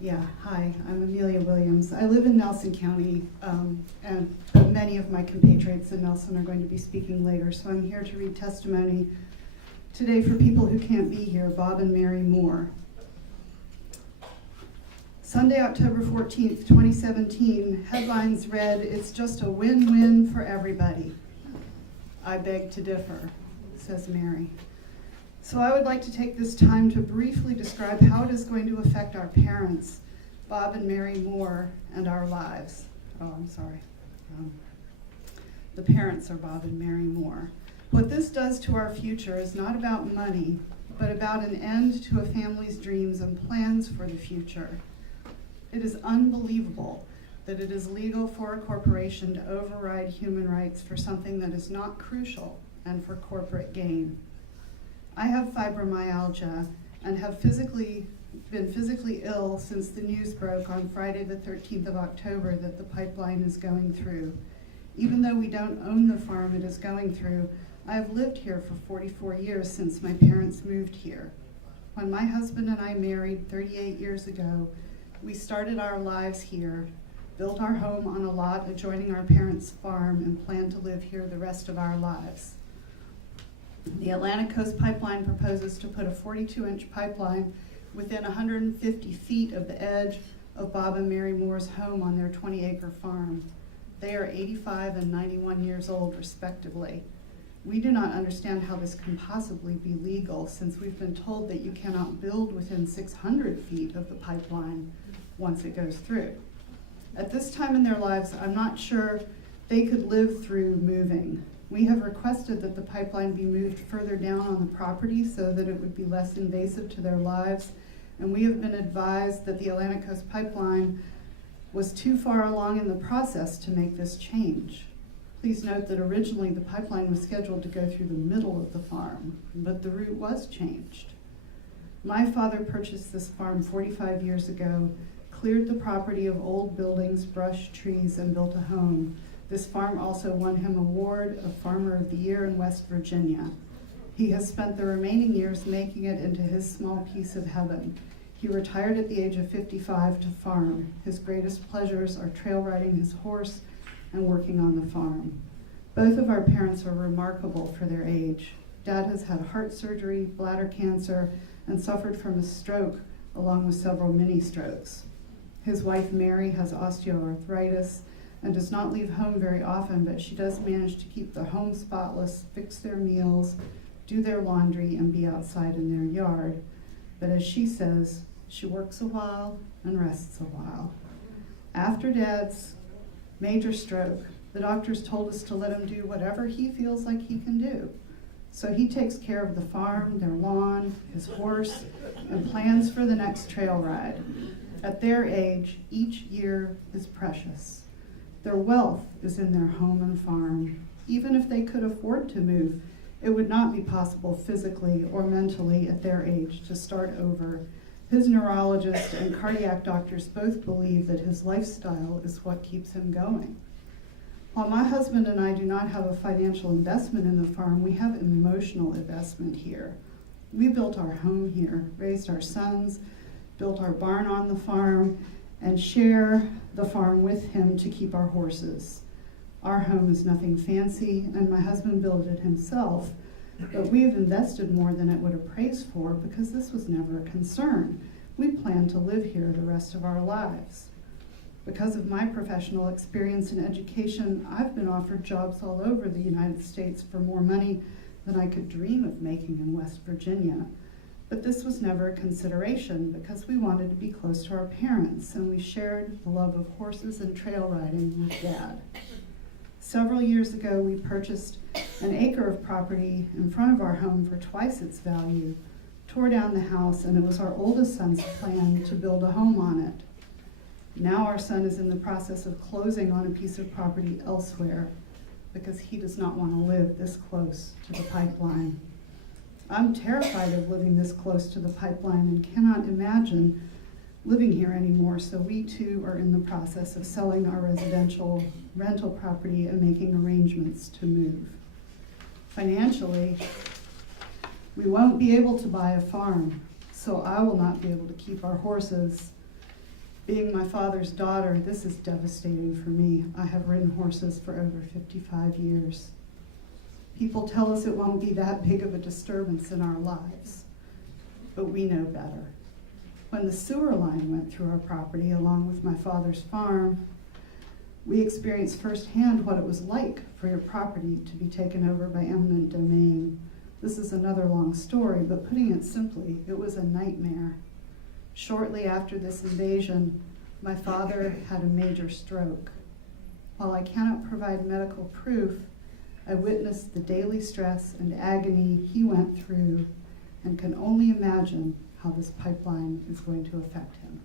Yeah, hi, I'm Amelia Williams. I live in Nelson County, and many of my compatriots in Nelson are going to be speaking later, so I'm here to read testimony today for people who can't be here, Bob and Mary Moore. Sunday, October 14th, 2017, headlines read, "It's just a win-win for everybody." I beg to differ, says Mary. So I would like to take this time to briefly describe how it is going to affect our parents, Bob and Mary Moore, and our lives. Oh, I'm sorry. The parents are Bob and Mary Moore. What this does to our future is not about money, but about an end to a family's dreams and plans for the future. It is unbelievable that it is legal for a corporation to override human rights for something that is not crucial and for corporate gain. I have fibromyalgia and have been physically ill since the news broke on Friday the 13th of October that the pipeline is going through. Even though we don't own the farm it is going through, I have lived here for 44 years since my parents moved here. When my husband and I married 38 years ago, we started our lives here, built our home on a lot adjoining our parents' farm, and plan to live here the rest of our lives. The Atlantic Coast Pipeline proposes to put a 42-inch pipeline within 150 feet of the edge of Bob and Mary Moore's home on their 20-acre farm. They are 85 and 91 years old, respectively. We do not understand how this can possibly be legal, since we've been told that you cannot build within 600 feet of the pipeline once it goes through. At this time in their lives, I'm not sure they could live through moving. We have requested that the pipeline be moved further down on the property so that it would be less invasive to their lives, and we have been advised that the Atlantic Coast Pipeline was too far along in the process to make this change. Please note that originally the pipeline was scheduled to go through the middle of the farm, but the route was changed. My father purchased this farm 45 years ago, cleared the property of old buildings, brushed trees, and built a home. This farm also won him an award of Farmer of the Year in West Virginia. He has spent the remaining years making it into his small piece of heaven. He retired at the age of 55 to farm. His greatest pleasures are trail riding his horse and working on the farm. Both of our parents are remarkable for their age. Dad has had heart surgery, bladder cancer, and suffered from a stroke along with several mini strokes. His wife Mary has osteoarthritis and does not leave home very often, but she does manage to keep the home spotless, fix their meals, do their laundry, and be outside in their yard. But as she says, she works a while and rests a while. After Dad's major stroke, the doctors told us to let him do whatever he feels like he can do. So he takes care of the farm, their lawn, his horse, and plans for the next trail ride. At their age, each year is precious. Their wealth is in their home and farm. Even if they could afford to move, it would not be possible physically or mentally at their age to start over. His neurologist and cardiac doctors both believe that his lifestyle is what keeps him going. While my husband and I do not have a financial investment in the farm, we have emotional investment here. We built our home here, raised our sons, built our barn on the farm, and share the farm with him to keep our horses. Our home is nothing fancy, and my husband built it himself, but we have invested more than it would appraise for because this was never a concern. We plan to live here the rest of our lives. Because of my professional experience in education, I've been offered jobs all over the United States for more money than I could dream of making in West Virginia. But this was never a consideration because we wanted to be close to our parents, and we shared the love of horses and trail riding with Dad. Several years ago, we purchased an acre of property in front of our home for twice its value, tore down the house, and it was our oldest son's plan to build a home on it. Now our son is in the process of closing on a piece of property elsewhere because he does not want to live this close to the pipeline. I'm terrified of living this close to the pipeline and cannot imagine living here anymore, so we too are in the process of selling our residential rental property and making arrangements to move. Financially, we won't be able to buy a farm, so I will not be able to keep our horses, Being my father's daughter, this is devastating for me. I have ridden horses for over 55 years. People tell us it won't be that big of a disturbance in our lives, but we know better. When the sewer line went through our property along with my father's farm, we experienced firsthand what it was like for your property to be taken over by eminent domain. This is another long story, but putting it simply, it was a nightmare. Shortly after this invasion, my father had a major stroke. While I cannot provide medical proof, I witnessed the daily stress and agony he went through and can only imagine how this pipeline is going to affect him.